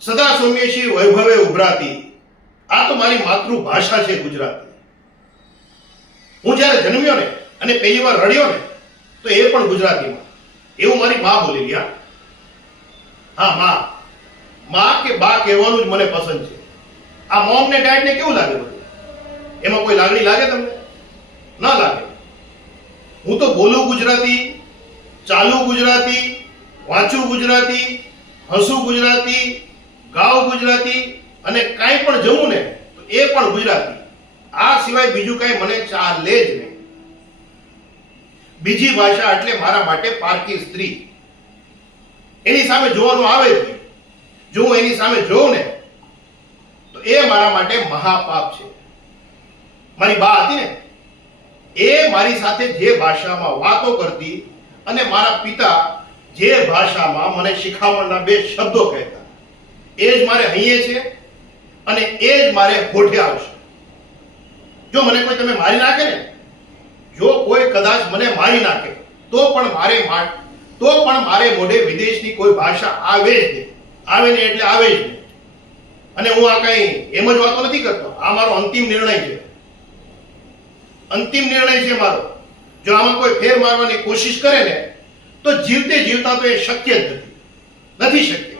સદા સૌમ્યશી વૈભવે ઉભરાતી આ તો મારી માતૃભાષા છે ગુજરાતી. હું જ્યારે જન્મ્યો ને અને પહેલી વાર રડ્યો ને તો એ પણ ગુજરાતીમાં. એવું મારી મા બોલેલી. હા મા, મા કે બા કહેવાનું જ મને પસંદ છે. આ મોમ ને ડેડ ને કેવું લાગે બધું? એમાં કોઈ લાગણી લાગે તમને? ના લાગે. હું તો બોલું ગુજરાતી, ચાલું ગુજરાતી, વાંચું ગુજરાતી, હસું ગુજરાતી, ગાઉં ગુજરાતી અને કાંઈ પણ જમું ને તો એ પણ ગુજરાતી. આ સિવાય બીજું કાંઈ મને ચાલે જ નહીં. બીજી ભાષા એટલે મારા માટે પારકી સ્ત્રી. એની સામે જોવાનું આવે જ નહીં. જો હું એની સામે જોઉં ને તો એ મારા માટે મહાપાપ છે. મારી બા હતી ને, એ મારી સાથે જે ભાષામાં વાતો કરતી અને મારા પિતા જે ભાષામાં મને શિખામણના બે શબ્દો કહેતા, એ જ મારે હૈયે છે અને એ જ મારે હોઠે આવશે. જો મને કોઈ તમે મારી નાખે ને, જો કોઈ કદાચ મને મારી નાખે તો પણ મારે મોઢે વિદેશની કોઈ ભાષા આવે જ નહીં. આવે ને એટલે આવે જ નહીં. અને હું આ કઈ એમ જ વાતો નથી કરતો. આ મારો અંતિમ નિર્ણય છે. અંતિમ નિર્ણય છે મારો. જો આમાં કોઈ ફેર મારવાની કોશિશ કરે ને તો જીવતે જીવતા તો એ શક્ય જ નથી. નથી શક્ય.